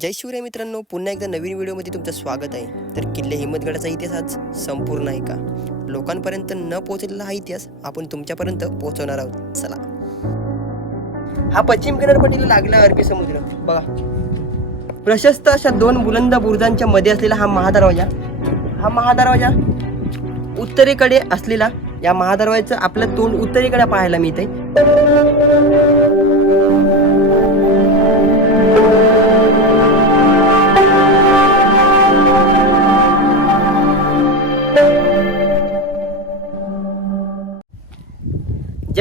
जय शिवराय मित्रांनो पुन्हा एकदा नवीन व्हिडिओमध्ये तुमचं स्वागत आहे. तर किल्ले हिंमतगडाचा इतिहास आज संपूर्ण आहे का? लोकांपर्यंत न पोहोचलेला हा इतिहास आपण तुमच्यापर्यंत पोहोचवणार आहोत. चला. हा पश्चिम किनारपट्टीला लागला अरबी समुद्र. बघा. प्रशस्त अशा दोन बुलंद बुरुजांच्या मध्ये असलेला हा महादरवाजा. हा महादरवाजा उत्तरेकडे असलेला या महादरवाजाचं आपलं तोंड उत्तरेकडे पाहायला मिळतंय.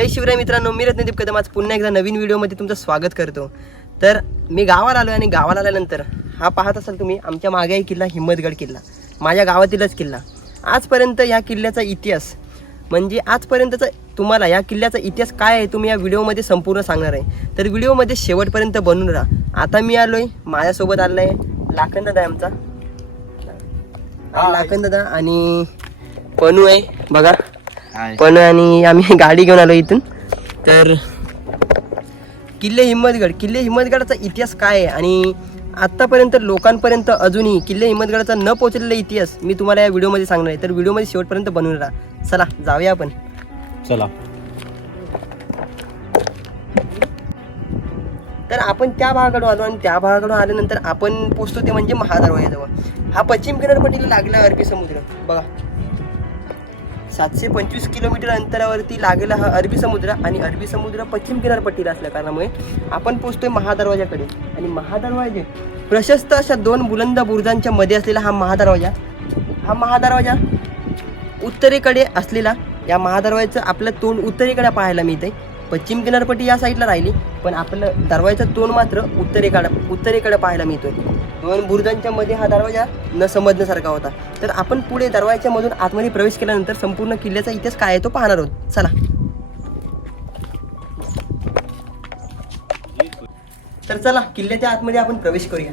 जय शिवराय मित्रांनो मी रत्नदीप कदम. आज पुन्हा एकदा नवीन व्हिडिओमध्ये तुमचं स्वागत करतो. तर मी गावाला आलो आणि गावाला आल्यानंतर हा पाहत असाल तुम्ही आमच्या मागे आहे किल्ला हिंमतगड किल्ला. माझ्या गावातीलच किल्ला. आजपर्यंत या किल्ल्याचा इतिहास म्हणजे आजपर्यंतचा तुम्हाला या किल्ल्याचा इतिहास काय आहे तुम्ही या व्हिडिओमध्ये संपूर्ण सांगणार आहे. तर व्हिडिओमध्ये शेवटपर्यंत बनून राहा. आता मी आलोय माझ्यासोबत आलो आहे लाखनदादा आहे आमचा. हा, लाखनदादा आणि पणू आहे. बघा. पण आणि आम्ही गाडी घेऊन आलो इथून. तर किल्ले हिम्मतगड किल्ले हिम्मतगडाचा इतिहास काय आहे? आणि आत्तापर्यंत लोकांपर्यंत अजूनही किल्ले हिम्मतगडाचा न पोहोचलेला इतिहास मी तुम्हाला या व्हिडिओमध्ये सांगणार आहे. तर व्हिडिओमध्ये शेवटपर्यंत बनवून राहा. चला जाऊया आपण. चला. तर आपण त्या भागाकडून आलो आणि त्या भागाकडून आल्यानंतर आपण पोचतो ते म्हणजे महादरवाजाजवळ हा पश्चिम किनारपट्टीला लागला अरबी समुद्र. बघा. सातशे पंचवीस किलोमीटर अंतरावरती लागलेला हा अरबी समुद्र आणि अरबी समुद्र पश्चिम किनारपट्टीला असल्या कारणामुळे आपण पोचतोय महादरवाजाकडे आणि महादरवाजे प्रशस्त अशा दोन बुलंद बुरुजांच्या मध्ये असलेला हा महादरवाजा हा महादरवाजा उत्तरेकडे असलेला या महादरवाजाचं आपलं तोंड उत्तरेकडे पाहायला मिळते पश्चिम किनारपट्टी या साईडला राहिली पण आपलं दरवाजाचा तोंड मात्र उत्तरेकडे उत्तरेकडे पाहायला मिळतोय. दोन बुरुजांच्या मध्ये हा दरवाजा न समजण्यासारखा होता. तर आपण पुढे दरवाजाच्या मधून आतमध्ये प्रवेश केल्यानंतर संपूर्ण किल्ल्याचा इतिहास काय आहे तो पाहणार आहोत. चला. तर चला किल्ल्याच्या आतमध्ये आपण प्रवेश करूया.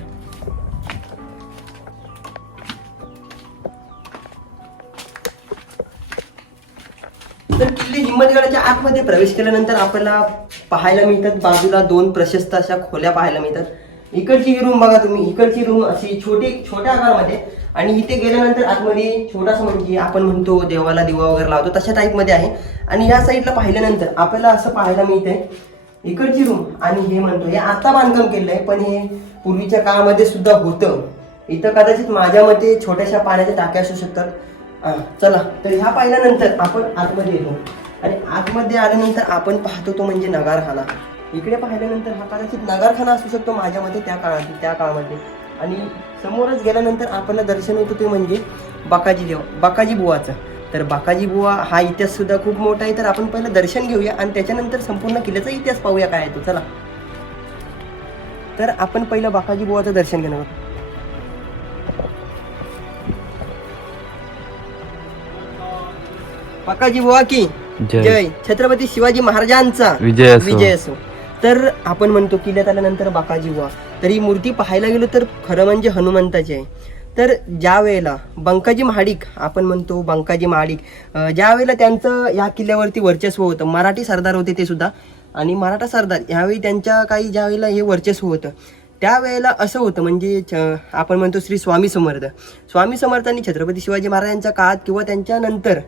तर किल्ले हिंमतगडाच्या आतमध्ये प्रवेश केल्यानंतर आपल्याला पाहायला मिळतात. बाजूला दोन प्रशस्त अशा खोल्या पाहायला मिळतात. इकडची ही रूम बघा तुम्ही. इकडची रूम अशी छोटी छोट्या आकारामध्ये. आणि इथे गेल्यानंतर आतमध्ये छोटासा म्हणजे आपण म्हणतो देवाला दिवा वगैरे लावतो तशा टाईपमध्ये आहे. आणि या साईडला पाहिल्यानंतर आपल्याला असं पाहायला मिळतंय इकडची रूम. आणि हे म्हणतो हे आता बांधकाम केलं आहे पण हे पूर्वीच्या काळामध्ये सुद्धा होतं. इथं कदाचित माझ्या मते छोट्याशा पाण्याच्या टाक्या असू शकतात. चला तर ह्या पाहिल्यानंतर आपण आतमध्ये येतो. आणि आतमध्ये आल्यानंतर आपण पाहतो तो म्हणजे नगारखाना. इकडे पाहिल्यानंतर हा कदाचित नगारखाना असू शकतो माझ्या मते त्या काळात त्या काळामध्ये. आणि समोरच गेल्यानंतर आपल्याला दर्शन होतं ते म्हणजे बाकाजी देव बाकाजी बुवाचं. तर बाकाजी बुवा हा इतिहास सुद्धा खूप मोठा आहे तर आपण पहिलं दर्शन घेऊया आणि त्याच्यानंतर संपूर्ण किल्ल्याचा इतिहास पाहूया काय आहे तो. चला. तर आपण पहिलं बाकाजी बुवाचं दर्शन घेणार आहोत. बाकाजी बुवा की. जय. जय. छत्रपती शिवाजी महाराजांचा विजय असो. विजय असो. तर आपण म्हणतो किल्ल्यात आल्यानंतर बाकाजी बुवा. तर ही मूर्ती पाहायला गेलो तर खरं म्हणजे हनुमंताची आहे. तर ज्या वेळेला बंकाजी महाडिक आपण म्हणतो बंकाजी महाडिक अं, ज्या वेळेला त्यांचं या किल्ल्यावरती वर्चस्व होतं मराठी सरदार होते ते सुद्धा. आणि मराठा सरदार यावेळी त्यांच्या काही ज्या वेळेला हे वर्चस्व होतं त्यावेळेला असं होतं म्हणजे छ- आपण म्हणतो श्री स्वामी समर्थ. स्वामी समर्थांनी छत्रपती शिवाजी महाराजांच्या काळात किंवा त्यांच्यानंतर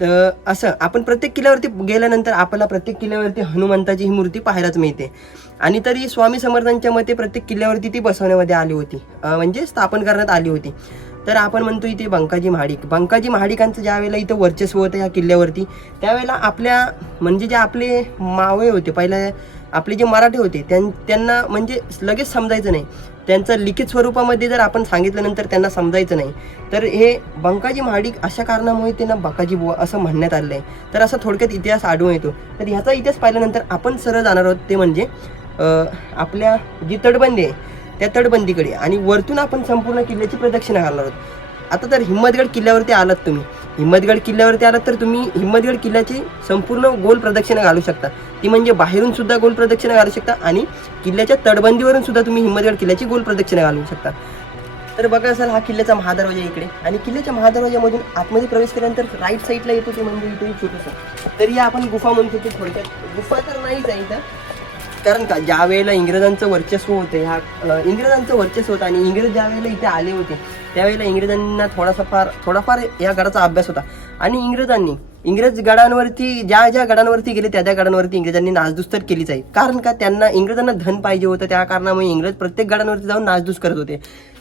तर असं आपण प्रत्येक किल्ल्यावरती गेल्यानंतर आपल्याला प्रत्येक किल्ल्यावरती हनुमंताची ही मूर्ती पाहायलाच मिळते. आणि तरी स्वामी समर्थांच्या मते प्रत्येक किल्ल्यावरती ती बसवण्यामध्ये आली होती. म्हणजे स्थापन करण्यात आली होती. तर आपण म्हणतो इथे बंकाजी महाडिक. बंकाजी महाडिकांचं ज्या वेळेला इथं वर्चस्व होतं या किल्ल्यावरती त्यावेळेला आपल्या म्हणजे जे आपले मावळे होते पहिल्या आपले जे मराठे होते त्यां त्यांना म्हणजे लगेच समजायचं नाही. त्यांचं लिखित स्वरूपामध्ये जर आपण सांगितल्यानंतर त्यांना समजायचं नाही तर हे बंकाजी महाडिक अशा कारणामुळे त्यांना बकाजी बुवा असं म्हणण्यात आलं आहे तर असा थोडक्यात इतिहास आढळून येतो. तर ह्याचा इतिहास पाहिल्यानंतर आपण सरळ जाणार आहोत ते म्हणजे आपल्या जी तटबंदी आहे त्या तटबंदीकडे. आणि वरतून आपण संपूर्ण किल्ल्याची प्रदक्षिणा घालणार आहोत. आता तर हिंमतगड किल्ल्यावरती आलात तुम्ही. हिम्मतगड किल्ल्यावरती आलात तर तुम्ही हिम्मतगड किल्ल्याची संपूर्ण गोल प्रदक्षिणा घालू शकता. ती म्हणजे बाहेरून सुद्धा गोल प्रदक्षिणा घालू शकता आणि किल्ल्याच्या तटबंदीवरून सुद्धा तुम्ही हिम्मतगड किल्ल्याची गोल प्रदक्षिणा घालू शकता. तर बघा असाल हा किल्ल्याचा महादरवाजा इकडे. आणि किल्ल्याच्या महादरवाजामधून आतमध्ये प्रवेश केल्यानंतर राईट साईडला येतो ते म्हणजे इथे छोटंसं. तरी या आपण गुफा म्हणतो ते थोडक्यात. गुफा तर नाहीच आहे इथं. कारण का ज्या वेळेला इंग्रजांचं वर्चस्व होतं ह्या इंग्रजांचं वर्चस्व होतं आणि इंग्रज ज्या वेळेला इथे आले होते त्यावेळेला इंग्रजांना थोडासा फार थोडाफार या गडाचा अभ्यास होता. आणि इंग्रजांनी इंग्रज गडांवरती ज्या ज्या गडांवरती गेले त्या त्या गडांवरती इंग्रजांनी नासधूस तर केलीच आहे कारण का त्यांना इंग्रजांना धन पाहिजे होतं त्या कारणामुळे इंग्रज प्रत्येक गडांवरती जाऊन नासधूस करत होते.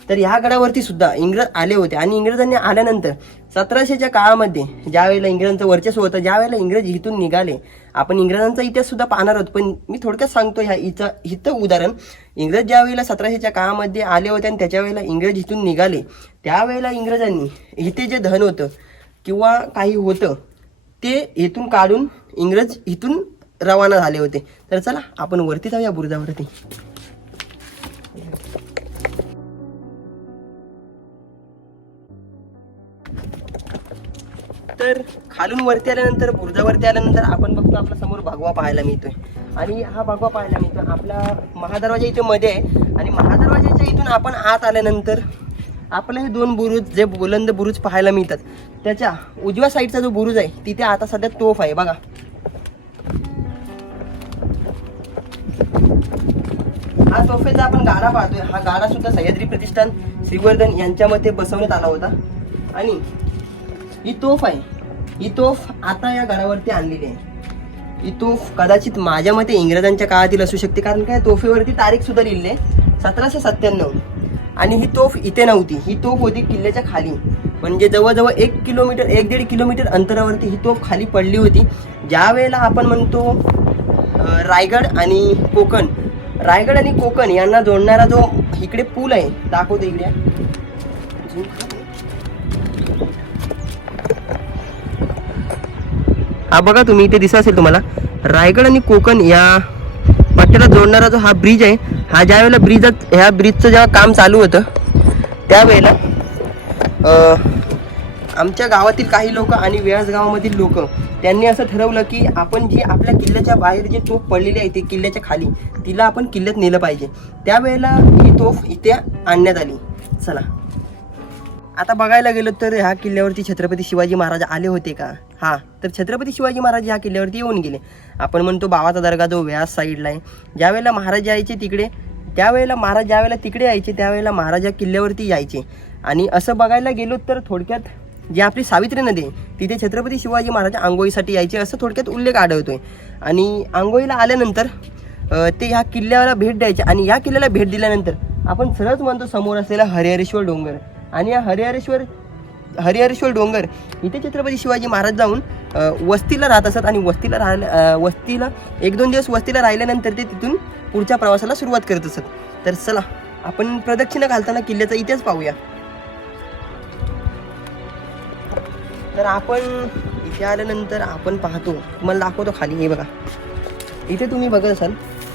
तर ह्या गडावरती सुद्धा इंग्रज आले होते. आणि इंग्रजांनी आल्यानंतर सतराशेच्या काळामध्ये ज्या वेळेला इंग्रजांचं वर्चस्व होतं ज्या वेळेला इंग्रज इथून निघाले आपण इंग्रजांचा इतिहास सुद्धा पाहणार आहोत पण मी थोडक्यात सांगतो ह्या हिचं हिथं उदाहरण. इंग्रज ज्या वेळेला सतराशेच्या काळामध्ये आले होते आणि त्याच्या वेळेला इंग्रज इथून निघाले त्यावेळेला इंग्रजांनी इथे जे धन होतं किंवा काही होतं ते इथून काढून इंग्रज इथून रवाना झाले होते. तर चला आपण वरती जाऊया बुरुजावरती. तर खालून वरती आल्यानंतर बुरुजावरती आल्यानंतर आपण बघतो आपला समोर भगवा पाहायला मिळतोय. आणि हा भगवा पाहायला मिळतो आपला महादरवाजा इथे मध्ये आहे आणि महादरवाजाच्या इथून आपण आत आल्यानंतर आपले हे दोन बुरुज जे बुलंद बुरुज पाहायला मिळतात त्याच्या उजव्या साईडचा जो बुरुज आहे तिथे आता सध्या तोफ आहे. बघा. हा तोफेचा आपण गाडा पाहतोय. हा गाडा सुद्धा सह्याद्री प्रतिष्ठान श्रीवर्धन यांच्या मते बसवण्यात आला होता. आणि ही तोफ आहे. ही तोफ आता या घरावरती आणलेली आहे. ही तोफ कदाचित माझ्या मते इंग्रजांच्या काळातील असू शकते कारण काय तोफेवरती तारीख सुद्धा लिहिली आहे सतराशे सत्त्याण्णव. आणि ही तोफ इथे नव्हती ही तोफ होती किल्ल्याच्या खाली. म्हणजे जवळजवळ एक किलोमीटर एक दीड किलोमीटर अंतरावरती ही तोफ खाली पडली होती. ज्या वेळेला आपण म्हणतो रायगड आणि कोकण. रायगड आणि कोकण यांना जोडणारा जो इकडे पूल आहे दाखवतो इकडे. हा बघा तुम्ही इथे दिसत असेल तुम्हाला. रायगड आणि कोकण या पट्ट्याला जोडणारा जो हा ब्रिज आहे हा ज्या वेळेला ब्रिजात ह्या ब्रिजचं जेव्हा काम चालू होतं त्यावेळेला आमच्या गावातील काही लोक आणि वेळास गावामधील लोक त्यांनी असं ठरवलं की आपण जी आपल्या किल्ल्याच्या बाहेर जी तोफ पडलेली आहे ती किल्ल्याच्या खाली तिला आपण किल्ल्यात नेलं पाहिजे. त्यावेळेला ही तोफ इथे आणण्यात आली. चला. आता बघायला गेलो तर ह्या किल्ल्यावरती छत्रपती शिवाजी महाराज आले होते का? हा तर छत्रपती शिवाजी महाराज ह्या किल्ल्यावरती येऊन गेले. आपण म्हणतो बावाचा दर्गा जो व्यास साईडला आहे ज्यावेळेला महाराज यायचे तिकडे त्यावेळेला महाराज ज्यावेळेला तिकडे यायचे त्यावेळेला महाराज या किल्ल्यावरती यायचे. आणि असं बघायला गेलो तर थोडक्यात जी आपली सावित्री नदी आहे तिथे छत्रपती शिवाजी महाराज आंघोळीसाठी यायचे असं थोडक्यात उल्लेख आढळतोय. आणि आंघोळीला आल्यानंतर ते ह्या किल्ल्याला भेट द्यायचे. आणि या किल्ल्याला भेट दिल्यानंतर आपण सरळच म्हणतो समोर असलेला हरिहरेश्वर डोंगर. आणि या हरिहरेश्वर हरिहरेश्वर डोंगर इथे छत्रपती शिवाजी महाराज जाऊन वस्तीला राहत असत आणि वस्तीला राहिल्या वस्तीला एक दोन दिवस वस्तीला राहिल्यानंतर ते तिथून पुढच्या प्रवासाला सुरुवात करत असत. तर चला आपण प्रदक्षिणा घालताना किल्ल्याचा इतिहास पाहूया. तर आपण इथे आल्यानंतर आपण पाहतो तुम्हाला दाखवतो खाली हे बघा. इथे तुम्ही बघत असाल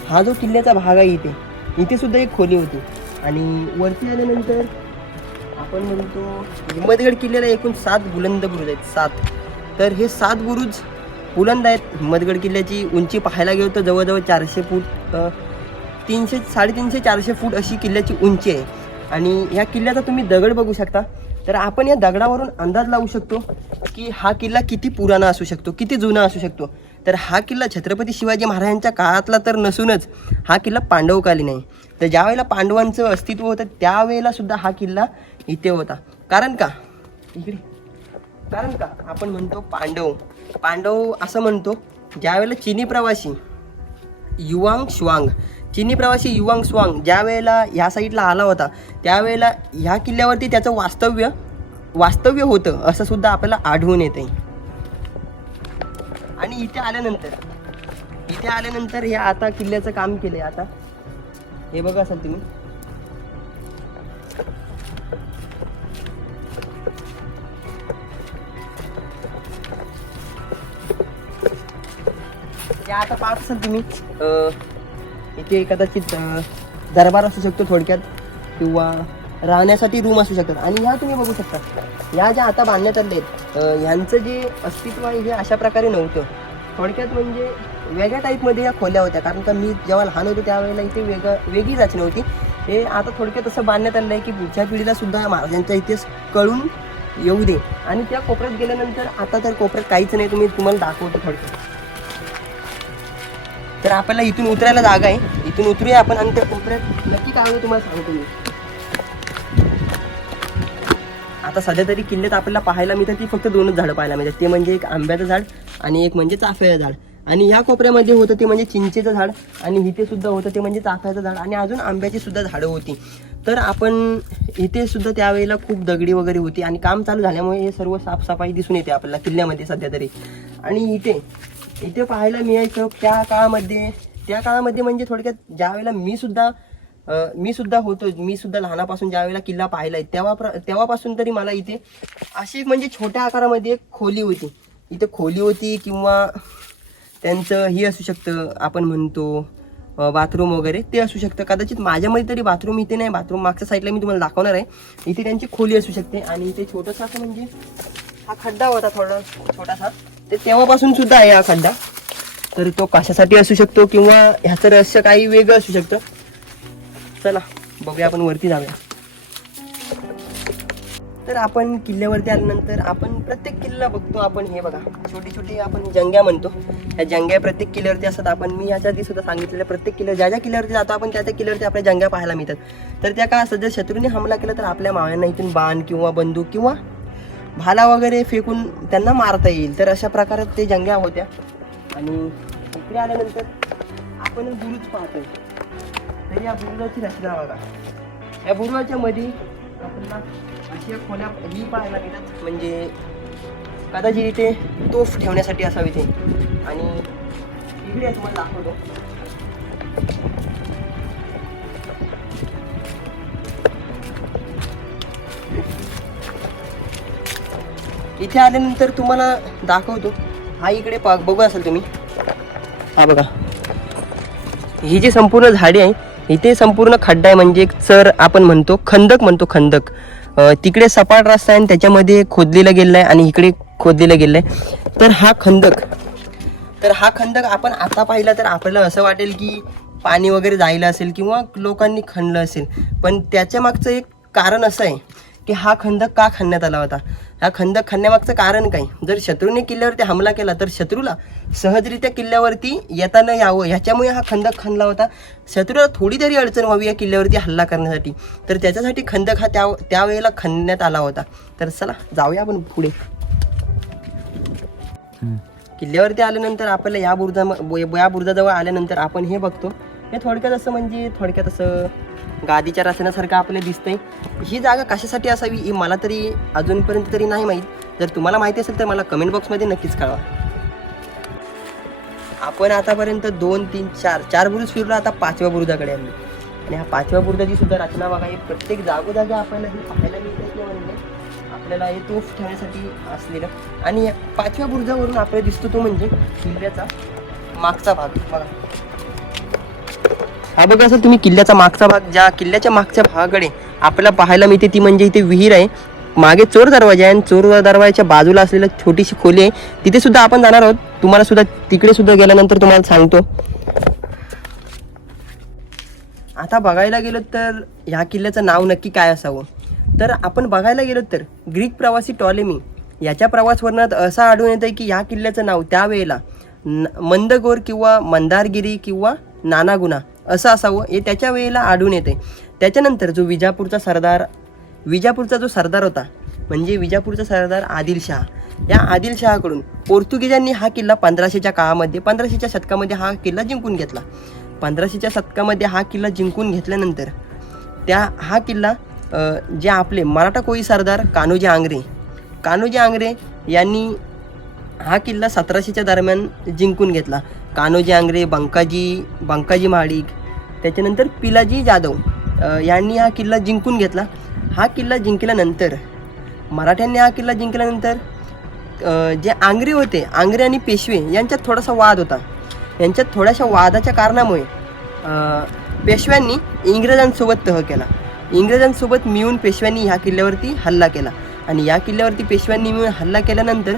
हा जो किल्ल्याचा भाग आहे इथे इथे सुद्धा एक खोली होती. आणि वरती आल्यानंतर आपण म्हणतो हिंमतगड किल्ल्याला एकूण सात बुलंद बुरुज आहेत सात. तर हे सात बुरुज बुलंद आहेत हिंमतगड किल्ल्याची. उंची पाहायला गेलो तर जवळजवळ चारशे फूट तीनशे साडेतीनशे चारशे फूट अशी किल्ल्याची उंची आहे. आणि ह्या किल्ल्याचा तुम्ही दगड बघू शकता. तर आपण या दगडावरून अंदाज लावू शकतो की हा किल्ला किती पुराणा असू शकतो किती जुना असू शकतो. तर हा किल्ला छत्रपती शिवाजी महाराजांच्या काळातला तर नसूनच हा किल्ला पांडवकालीन आहे. तर ज्यावेळेला पांडवांचं अस्तित्व होतं त्यावेळेला सुद्धा हा किल्ला इथे होता. कारण का? इकडे. कारण का? आपण म्हणतो पांडव. पांडव असं म्हणतो ज्यावेळेला चिनी प्रवासी युवांग श्वांग चिनी प्रवासी युवांग स्वांग ज्या वेळेला ह्या साईडला आला होता त्यावेळेला ह्या किल्ल्यावरती त्याचं वास्तव्य वास्तव्य होतं असं सुद्धा आपल्याला आढळून येते आणि इथे आल्यानंतर इथे आल्यानंतर हे आता किल्ल्याचं काम केलं आहे आता हे बघा असाल तुम्ही. हे आता पाहत असाल तुम्ही अं, इथे कदाचित अं, दरबार असू शकतो थोडक्यात किंवा राहण्यासाठी रूम असू शकतात. आणि ह्या तुम्ही बघू शकता ह्या ज्या आता बांधण्यात आले आहेत अं, ह्यांचं जे अस्तित्व आहे हे अशा प्रकारे नव्हतं. थोडक्यात म्हणजे वेगळ्या टाईपमध्ये या खोल्या होत्या. कारण का मी जेव्हा लहान होतो त्यावेळेला इथे वेगळं वेगळी रचना होती. हे आता थोडक्यात असं बांधण्यात आलं आहे की पुढच्या पिढीला सुद्धा महाराजांचा इतिहास कळून येऊ दे. आणि त्या कोपऱ्यात गेल्यानंतर आता तर कोपऱ्यात काहीच नाही. तुम्ही तुम्हाला दाखवतो थोडक्यात. तर आपल्याला इथून उतरायला जागा आहे. इथून उतरूया आपण आणि त्या कोपऱ्यात नक्की काय होतं तुम्हाला सांगतो मी. आता सध्या तरी किल्ल्यात आपल्याला पाहायला मिळतात ती फक्त दोनच झाडं पाहायला मिळतात. ते म्हणजे एक आंब्याचं झाड आणि एक म्हणजे चाफ्याचं झाड. आणि ह्या कोपऱ्यामध्ये होतं ते म्हणजे चिंचेचं झाड आणि इथे सुद्धा होतं ते म्हणजे चाफ्याचं झाड आणि अजून आंब्याची सुद्धा झाडं होती. तर आपण इथे सुद्धा त्यावेळेला खूप दगडी वगैरे होती आणि काम चालू झाल्यामुळे हे सर्व साफसफाई दिसून येते आपल्याला किल्ल्यामध्ये सध्या तरी. आणि इथे इथे पाहायला मिळायचं त्या काळामध्ये. त्या काळामध्ये म्हणजे थोडक्यात ज्या वेळेला मी सुद्धा मी सुद्धा होतो मी सुद्धा लहानापासून ज्या वेळेला किल्ला पाहिलाय तेव्हा प्र- तेव्हापासून तरी मला इथे अशी एक म्हणजे छोट्या आकारामध्ये एक खोली होती. इथे खोली होती किंवा त्यांचं हे असू शकतं आपण म्हणतो बाथरूम वगैरे ते असू शकतं. कदाचित माझ्यामध्ये तरी बाथरूम इथे नाही बाथरूम मागच्या साईडला मी तुम्हाला दाखवणार आहे. इथे त्यांची खोली असू शकते आणि इथे छोटंसं असं म्हणजे हा खड्डा होता थोडा छोटासा. ते तेव्हापासून सुद्धा आहे हा खड्डा. तर तो कशासाठी असू शकतो किंवा ह्याचं रहस्य काही वेगळं असू शकतं. चला बघूया आपण वरती जाऊया. तर आपण किल्ल्यावरती आल्यानंतर आपण प्रत्येक किल्ला बघतो आपण हे बघा. छोटी छोटी आपण जंग्या म्हणतो. या जंग्या प्रत्येक किल्ल्यावरती असतात. आपण मी याच्या आधी सुद्धा सांगितलेलं प्रत्येक किल्ल्यावर ज्या ज्या किल्ल्यावरती जातो आपण त्या त्या किल्ल्यावरती आपल्या जंग्या पाहायला मिळतात. तर त्या का असतात जर शत्रूने हमला केला तर आपल्या माव्यांना इथून बाण किंवा बंदूक किंवा भाला वगैरे फेकून त्यांना मारता येईल. तर अशा प्रकारे ते जंग्या होत्या. आणि इकडे आल्यानंतर आपण बुरुज पाहतोय. तर या बुरुजाची रचना बघा. या बुरुजाच्या मध्ये आपल्याला अशी एक खोल्या ही पाहायला मिळतात. म्हणजे कदाचित इथे तोफ ठेवण्यासाठी असावी ते. आणि इकडे तुम्हाला दाखवतो. इथे आल्यानंतर तुम्हाला दाखवतो. हा इकडे पा बघू असाल तुम्ही. हा बघा. ही जी संपूर्ण झाडी आहे इथे संपूर्ण खड्डा आहे म्हणजे एक चर आपण म्हणतो खंदक म्हणतो खंदक. तिकडे सपाट रस्ता आहे आणि त्याच्यामध्ये खोदलेला गेलेला आहे आणि इकडे खोदलेला गेलेला आहे. तर हा खंदक. तर हा खंदक आपण आता पाहिला तर आपल्याला असं वाटेल की पाणी वगैरे जायला असेल किंवा लोकांनी खणलं असेल. पण त्याच्या मागचं एक कारण असं आहे की हा खंदक का खणण्यात आला होता? हा खंदक खणण्यामागचं कारण काय? जर शत्रूने किल्ल्यावरती हमला केला तर शत्रूला सहजरित्या किल्ल्यावरती येता न यावं. ह्याच्यामुळे हा खंदक खणला होता. शत्रूला थोडी तरी अडचण व्हावी या किल्ल्यावरती हल्ला करण्यासाठी. तर त्याच्यासाठी खंदक हा त्या त्यावेळेला खणण्यात आला होता. तर चला जाऊया आपण पुढे. किल्ल्यावरती आल्यानंतर आपल्याला या बुरुजा या बुरुजाजवळ आल्यानंतर आपण हे बघतो. हे थोडक्यात असं म्हणजे थोडक्यात असं गादीच्या रचनासारखं आपल्याला दिसतंय. ही जागा कशासाठी असावी ही मला तरी अजूनपर्यंत तरी नाही माहीत. जर तुम्हाला माहिती असेल तर मला कमेंट बॉक्समध्ये नक्कीच कळवा. आपण आतापर्यंत दोन तीन चार चार बुरुज फिरलो आता पाचव्या बुरुजाकडे आलो. आणि ह्या पाचव्या बुरुजाची सुद्धा रचना बघा ही प्रत्येक जागोजागा आपल्याला हे पाहायला मिळते म्हणजे. आपल्याला हे तोफ ठेवण्यासाठी असलेलं. आणि या पाचव्या बुरुजावरून आपल्याला दिसतो तो म्हणजे किल्ल्याचा मागचा भाग. बघा. हा बघा सर तुम्ही किल्ल्याचा मागचा भाग ज्या किल्ल्याच्या मागच्या भागाकडे आपल्याला पाहायला मिळते ती म्हणजे इथे विहीर आहे. मागे चोर दरवाजा आहे आणि चोर दरवाजाच्या बाजूला असलेलं छोटीशी खोली आहे. तिथे सुद्धा आपण जाणार आहोत. तुम्हाला सुद्धा तिकडे सुद्धा गेल्यानंतर तुम्हाला सांगतो. आता बघायला गेलो तर ह्या किल्ल्याचं नाव नक्की काय असावं? तर आपण बघायला गेलो तर ग्रीक प्रवासी टॉलेमी याच्या प्रवास वर्णनात असं आढळून येतं की ह्या किल्ल्याचं नाव त्यावेळेला न- मंदगोर किंवा मंदारगिरी किंवा नानागुना असं असावं हे त्याच्या वेळेला आढळून येते. त्याच्यानंतर जो विजापूरचा सरदार विजापूरचा जो सरदार होता म्हणजे विजापूरचा सरदार आदिलशहा या आदिलशहाकडून पोर्तुगीजांनी हा किल्ला पंधराशेच्या काळामध्ये पंधराशेच्या शतकामध्ये हा किल्ला जिंकून घेतला. पंधराशेच्या शतकामध्ये हा किल्ला जिंकून घेतल्यानंतर त्या हा किल्ला जे आपले मराठा कोळी सरदार कान्होजी आंग्रे कान्होजी आंग्रे यांनी हा किल्ला सतराशेच्या दरम्यान जिंकून घेतला. कान्होजी आंग्रे बंकाजी बंकाजी महाडिक त्याच्यानंतर पिलाजी जाधव यांनी हा किल्ला जिंकून घेतला. हा किल्ला जिंकल्यानंतर मराठ्यांनी हा किल्ला जिंकल्यानंतर जे आंग्रे होते आंग्रे आणि पेशवे यांच्यात थोडासा वाद होता. यांच्यात थोड्याशा वादाच्या कारणामुळे पेशव्यांनी इंग्रजांसोबत तह केला. इंग्रजांसोबत मिळून पेशव्यांनी ह्या किल्ल्यावरती हल्ला केला. आणि या किल्ल्यावरती पेशव्यांनी मिळून हल्ला केल्यानंतर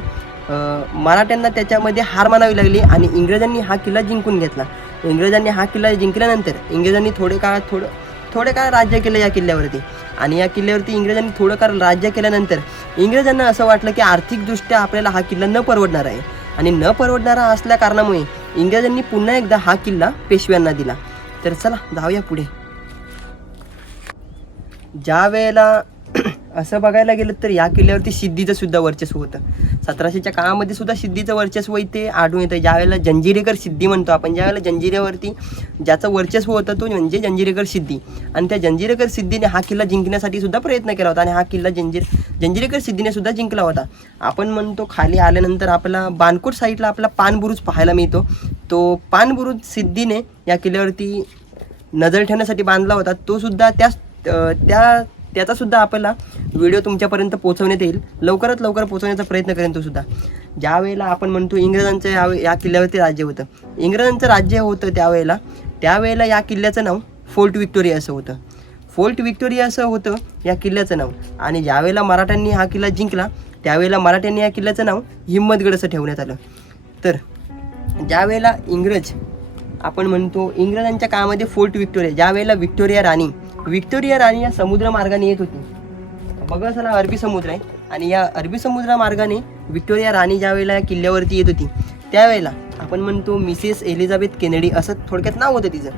मराठ्यांना त्याच्यामध्ये हार मानावी लागली आणि इंग्रजांनी हा किल्ला जिंकून घेतला. इंग्रजांनी हा किल्ला जिंकल्यानंतर इंग्रजांनी थोडे काळ थोडं थोडे काळ राज्य केलं या किल्ल्यावरती. आणि या किल्ल्यावरती इंग्रजांनी थोडं काळ राज्य केल्यानंतर इंग्रजांना असं वाटलं की आर्थिकदृष्ट्या आपल्याला हा किल्ला न परवडणार आहे. आणि न परवडणारा असल्या कारणामुळे इंग्रजांनी पुन्हा एकदा हा किल्ला पेशव्यांना दिला. तर चला जाऊया पुढे. ज्या वेळेला असं बघायला गेलं तर या किल्ल्यावरती सिद्धीचं सुद्धा वर्चस्व होतं. सतराशेच्या काळामध्ये सुद्धा सिद्धीचं वर्चस्व इथे आढळून येतं. ज्यावेळेला जंजिरेकर सिद्धी म्हणतो आपण ज्यावेळेला जंजिरेवरती ज्याचं वर्चस्व होतं तो म्हणजे जंजिरेकर सिद्धी. आणि त्या जंजिरेकर सिद्धीने हा किल्ला जिंकण्यासाठी सुद्धा प्रयत्न केला होता आणि हा किल्ला जंजीर जंजिरेकर सिद्धीने सुद्धा जिंकला होता. आपण म्हणतो खाली आल्यानंतर आपला बानकोट साईडला आपला पानबुरुज पाहायला मिळतो. तो पानबुरुज सिद्धीने या किल्ल्यावरती नजर ठेवण्यासाठी बांधला होता. तो सुद्धा त्या त्या त्याचा सुद्धा आपल्याला व्हिडिओ तुमच्यापर्यंत पोहोचवण्यात येईल. लवकरात लवकर पोहोचवण्याचा प्रयत्न करेन तो सुद्धा. ज्या वेळेला आपण म्हणतो इंग्रजांचं या या किल्ल्यावरती राज्य होतं. इंग्रजांचं राज्य होतं त्यावेळेला. त्यावेळेला या किल्ल्याचं नाव फोर्ट विक्टोरिया असं होतं. फोर्ट विक्टोरिया असं होतं या किल्ल्याचं नाव. आणि ज्यावेळेला मराठ्यांनी हा किल्ला जिंकला त्यावेळेला मराठ्यांनी या किल्ल्याचं नाव हिम्मतगड असं ठेवण्यात आलं. तर ज्यावेळेला इंग्रज आपण म्हणतो इंग्रजांच्या काळामध्ये फोर्ट विक्टोरिया ज्यावेळेला विक्टोरिया राणी विक्टोरिया राणी या समुद्र मार्गाने येत होती. बघा चला अरबी समुद्र आहे. आणि या अरबी समुद्र मार्गाने विक्टोरिया राणी ज्या वेळेला या किल्ल्यावरती येत होती त्यावेळेला आपण म्हणतो मिसेस एलिझाबेथ केनेडी असं थोडक्यात नाव होतं तिचं.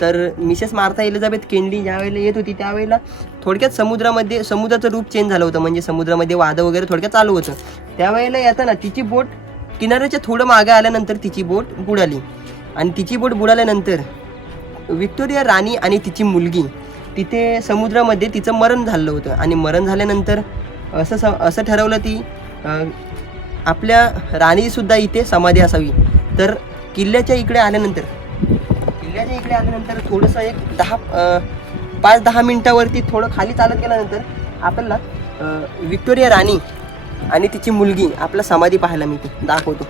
तर मिसेस मार्था एलिझाबेथ केनेडी ज्या वेळेला येत होती त्यावेळेला थोडक्यात समुद्रामध्ये समुद्राचं रूप चेंज झालं होतं. म्हणजे समुद्रामध्ये वादं वगैरे थोडक्यात चालू होतं. त्यावेळेला येताना तिची बोट किनाऱ्याच्या थोडं मागे आल्यानंतर तिची बोट बुडाली. आणि तिची बोट बुडाल्यानंतर विक्टोरिया राणी आणि तिची मुलगी तिथे समुद्रामध्ये तिचं मरण झालं होतं. आणि मरण झाल्यानंतर असं स असं ठरवलं ती आपल्या राणीसुद्धा इथे समाधी असावी. तर किल्ल्याच्या इकडे आल्यानंतर किल्ल्याच्या इकडे आल्यानंतर थोडंसं एक दहा पाच दहा मिनटावरती थोडं खाली चालत गेल्यानंतर आपल्याला विक्टोरिया राणी आणि तिची मुलगी आपला समाधी पाहायला मिळते. दाखवतो.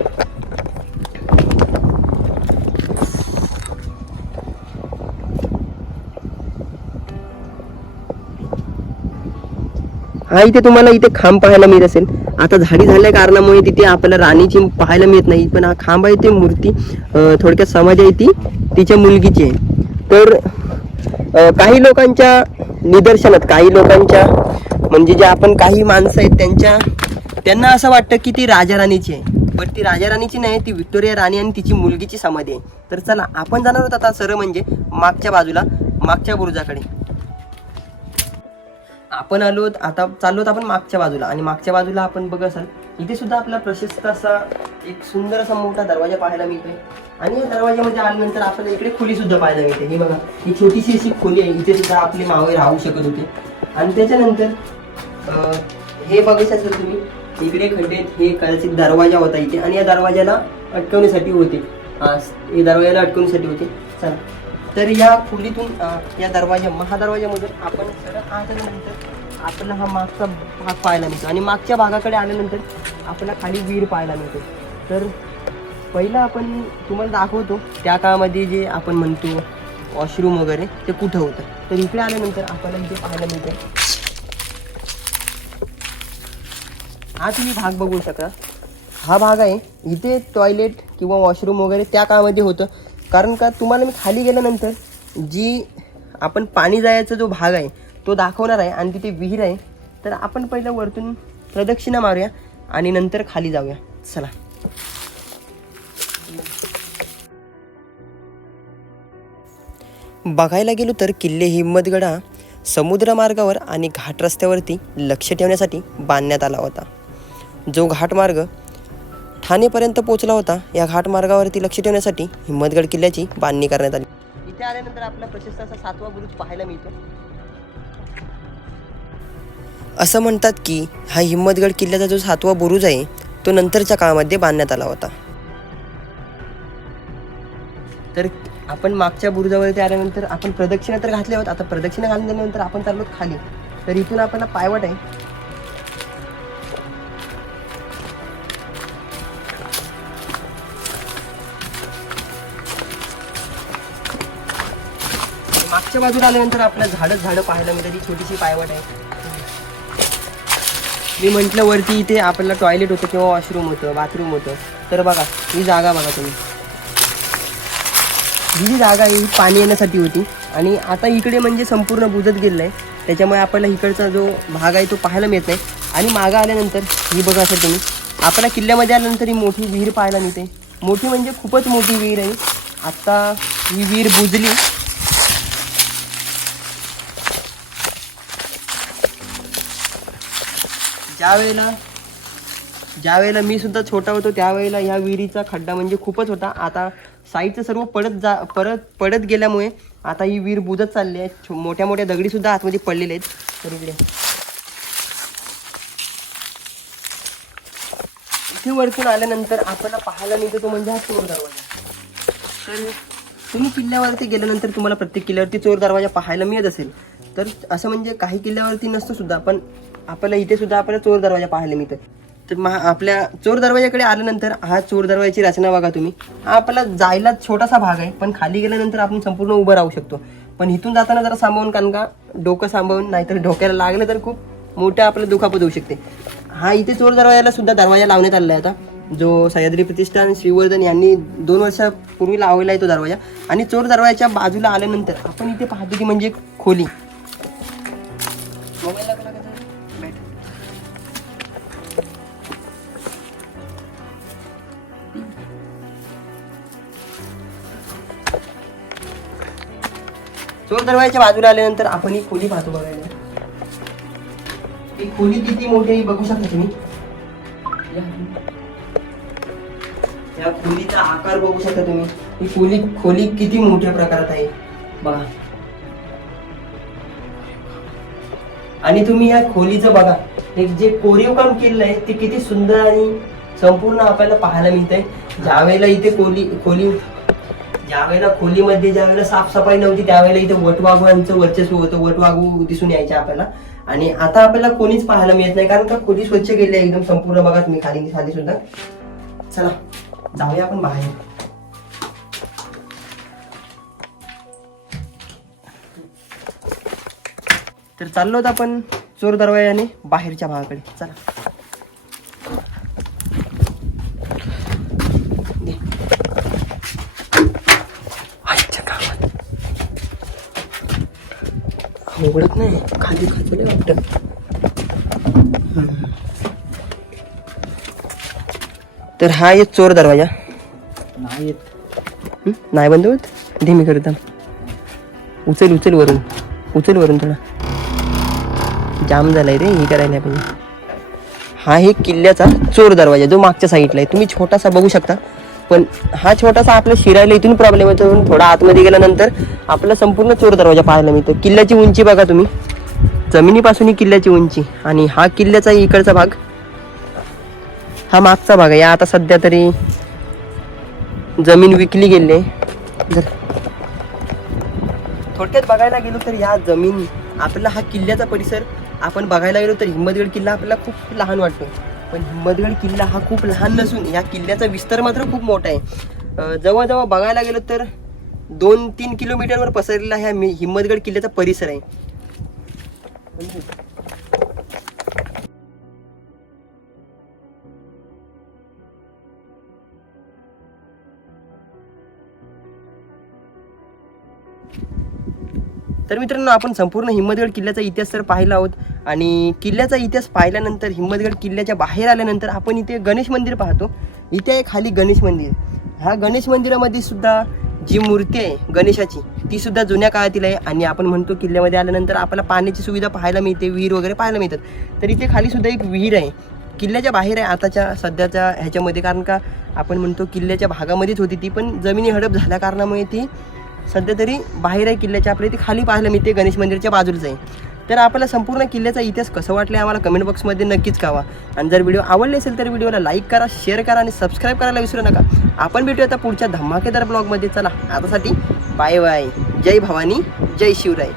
हा इथे तुम्हाला इथे खांब पाहायला मिळत असेल. आता झाडी झाल्या कारणामुळे तिथे आपल्याला राणीची पाहायला मिळत नाही. पण हा खांब आहे ती मूर्ती थोडक्यात समाज आहे ती तिच्या मुलगीची आहे. तर काही लोकांच्या निदर्शनात काही लोकांच्या म्हणजे जे आपण काही माणसं आहेत त्यांच्या त्यांना असं वाटतं की ती राजा राणीची आहे. पण ती राजा राणीची नाही ती विक्टोरिया राणी आणि तिची मुलगीची समाधी आहे. तर चला आपण जाणार आहोत आता सरळ म्हणजे मागच्या बाजूला मागच्या बुरुजाकडे. आपण आलो आता चाललो आपण मागच्या बाजूला. आणि मागच्या बाजूला आपण बघत असाल इथे सुद्धा आपला प्रशस्त असा एक सुंदर असा मोठा दरवाजा पाहायला मिळतोय. आणि या दरवाजामध्ये आल्यानंतर आपल्याला इकडे खोली सुद्धा पाहायला मिळते. ही बघा ही छोटीशी अशी खोली आहे. इथे सुद्धा आपले मावळे राहू शकत होते. आणि त्याच्यानंतर हे बघत असेल तुम्ही इकडे खड्डेत हे कदाचित दरवाजा होता इथे. आणि या दरवाजाला अटकवण्यासाठी होते. हे दरवाजाला अटकवण्यासाठी होते. चला. तर या खोलीतून या दरवाजा महादरवाजामधून आपण सरळ आल्यानंतर आपल्याला हा मागचा भाग पाहायला मिळतो. आणि मागच्या भागाकडे आल्यानंतर आपल्याला खाली विहीर पाहायला मिळतो. तर पहिलं आपण तुम्हाला दाखवतो त्या काळामध्ये जे आपण म्हणतो वॉशरूम वगैरे ते कुठं होतं. तर इकडे आल्यानंतर आपल्याला इथे पाहायला मिळतं. हा तुम्ही भाग बघू शकता. हा भाग आहे इथे टॉयलेट किंवा वॉशरूम वगैरे त्या काळामध्ये होतं. कारण का तुम्हाला मी खाली गेल्यानंतर जी आपण पाणी जायचा जो भाग आहे तो दाखवणार आहे आणि तिथे विहीर आहे तर आपण पहिलं वरतून प्रदक्षिणा मारूया आणि नंतर खाली जाऊया. चला. बघायला गेलो तर किल्ले हिंमतगडा समुद्रमार्गावर आणि घाट रस्त्यावरती लक्ष ठेवण्यासाठी बांधण्यात आला होता. जो घाटमार्ग ठाणेपर्यंत पोहोचला होता. या घाटमार्गावरती लक्ष ठेवण्यासाठी हिम्मतगड किल्ल्याची बांधणी करण्यात आली. इथे आल्यानंतर आपला प्रशस्त असा सातवा बुरुज पाहायला मिळतो. असं म्हणतात की हा हिम्मतगड किल्ल्याचा जो सातवा बुरुज आहे तो नंतरच्या काळामध्ये बांधण्यात आला होता. तर आपण मागच्या बुरुजावरती आल्यानंतर आपण प्रदक्षिणा तर घातल्या आहोत आता प्रदक्षिणा घालून आपण चाललो खाली. तर इथून आपल्याला पायवाट आहे. मागच्या बाजूला आल्यानंतर आपल्याला झाडच झाडं पाहायला मिळतात. ही छोटीशी पायवाट आहे. मी म्हटलं वरती इथे आपल्याला टॉयलेट होतं किंवा वॉशरूम होतं बाथरूम होतं. तर बघा ही जागा बघा तुम्ही. ही जी जागा आहे ही पाणी येण्यासाठी होती. आणि आता इकडे म्हणजे संपूर्ण बुजत गेलेलं आहे त्याच्यामुळे आपल्याला इकडचा जो भाग आहे तो पाहायला मिळत नाही. आणि मागं आल्यानंतर ही बघा असं तुम्ही. आपल्या किल्ल्यामध्ये आल्यानंतर ही मोठी विहीर पाहायला मिळते. मोठी म्हणजे खूपच मोठी विहीर आहे. आत्ता ही विहीर बुजली. ज्या वेळेला ज्या वेळेला मी सुद्धा छोटा होतो त्यावेळेला ह्या विहिरीचा खड्डा म्हणजे खूपच होता. आता साईडचं सर्व पडत जा परत पडत गेल्यामुळे आता ही विहीर बुजत चालली आहे. मोठ्या मोठ्या दगडीसुद्धा आतमध्ये पडलेले आहेत. तर इकडे. इथे वरतून आल्यानंतर आपल्याला पाहायला मिळतो तो म्हणजे हा चोर दरवाजा. तर तुम्ही किल्ल्यावरती गेल्यानंतर तुम्हाला प्रत्येक किल्ल्यावरती चोर दरवाजा पाहायला मिळत असेल. तर असं म्हणजे काही किल्ल्यावरती नसतं सुद्धा पण आपल्याला इथे सुद्धा आपल्याला चोर दरवाजा पाहायला मिळतं. तर महा आपल्या चोर दरवाजाकडे आल्यानंतर हा चोर दरवाजाची रचना बघा तुम्ही. हा आपला जायला छोटासा भाग आहे पण खाली गेल्यानंतर आपण संपूर्ण उभं राहू शकतो. पण इथून जाताना जरा सांभाळून कारण का डोकं सांभाळून नाहीतर डोक्याला लागलं तर खूप मोठ्या आपल्याला दुखापत होऊ शकते. हा इथे चोर दरवाजाला सुद्धा दरवाजा लावण्यात आलेला आहे आता. जो सह्याद्री प्रतिष्ठान श्रीवर्धन यांनी दोन वर्षापूर्वी लावलेला आहे तो दरवाजा. आणि चोर दरवाजाच्या बाजूला आल्यानंतर आपण इथे पाहतो की म्हणजे खोली. चोर दरवाजाच्या बाजूला आल्यानंतर आपण ही खोली पाहतो बघायला. ही खोली किती मोठी बघू शकता तुम्ही? या- खोलीचा आकार बघू शकता तुम्ही. ही खोली खोली किती मोठ्या प्रकारात आहे. बघा. आणि तुम्ही या खोलीचं बघा. एक जे कोरीव काम केलेलं आहे ते किती सुंदर आणि संपूर्ण आपल्याला पाहायला मिळतंय. ज्या इथे खोली खोली ज्यावेळेला खोलीमध्ये ज्या वेळेला साफसफाई नव्हती त्यावेळेला इथे वटवाघुळांचं वर्चस्व होतं. वटवाघू दिसून यायचे आपल्याला. आणि आता आपल्याला कोणीच पाहायला मिळत नाही कारण का खोली स्वच्छ केली एकदम संपूर्ण भागात. मी खाली खाली सुद्धा. चला जाऊया आपण बाहेर. तर चाललो होतो आपण चोर दरवाजाने बाहेरच्या भागाकडे. चला दे. आईच्या गावात. हा, उघडत नाही. खाली खाली वाटत. तर हा एक चोर दरवाजा. नाही हं? नाही बंद होत? धीमी करत उचल उचल वरून. उचल वरून थोडा. जाम झालाय रे हे करायला पाहिजे. हा आहे किल्ल्याचा चोर दरवाजा जो मागच्या साईडला आहे. तुम्ही छोटासा बघू शकता. पण हा छोटासा आपल्या शिरायला इथून प्रॉब्लेम येतो. म्हणून थोडा आतमध्ये गेल्यानंतर आपला संपूर्ण चोर दरवाजा पाहायला मिळतो. किल्ल्याची उंची बघा तुम्ही. जमिनीपासून ही किल्ल्याची उंची. आणि हा किल्ल्याचा इकडचा भाग हा मागचा भाग आहे. या आता सध्या तरी जमीन विकली गेली. आहे जर थोडक्यात बघायला गेलो तर या जमीन आपला हा किल्ल्याचा परिसर आपण बघायला गेलो तर हिंमतगड किल्ला आपल्याला खूप लहान वाटतो. पण हिंमतगड किल्ला हा खूप लहान नसून या किल्ल्याचा विस्तार मात्र खूप मोठा आहे. जवळजवळ बघायला गेलो तर दोन तीन किलोमीटरवर पसरलेला ह्या मी- किल्ल्याचा परिसर आहे. तर मित्रांनो आपण संपूर्ण हिंमतगड किल्ल्याचा इतिहास तर पाहिला आहोत. आणि किल्ल्याचा इतिहास पाहिल्यानंतर हिम्मतगड किल्ल्याच्या बाहेर आल्यानंतर आपण इथे गणेश मंदिर पाहतो. इथे आहे खाली गणेश मंदिर ह्या गणेश मंदिरामध्ये सुद्धा जी मूर्ती आहे गणेशाची ती सुद्धा जुन्या काळातील आहे. आणि आपण म्हणतो किल्ल्यामध्ये आल्यानंतर आपल्याला पाण्याची सुविधा पाहायला मिळते विहीर वगैरे पाहायला मिळतात. तर इथे खाली सुद्धा एक विहीर आहे. किल्ल्याच्या बाहेर आहे आताच्या सध्याच्या ह्याच्यामध्ये. कारण का आपण म्हणतो किल्ल्याच्या भागामध्येच होती ती पण जमिनी हडप झाल्या कारणामुळे ती सध्या तरी बाहेर आहे किल्ल्याच्या आपल्या इथे खाली पाहायला मिळते गणेश मंदिरच्या बाजूलाच आहे. तर आपल्याला संपूर्ण किल्ल्याचा इतिहास कसं वाटलं आम्हाला कमेंट बॉक्समध्ये नक्कीच कळवा. आणि जर व्हिडिओ आवडले असेल तर व्हिडिओला लाईक करा शेअर करा आणि सबस्क्राईब करायला विसरू नका. आपण भेटूया आता पुढच्या धमाकेदार ब्लॉगमध्ये चला आतासाठी बाय बाय जय भवानी जय शिवराय.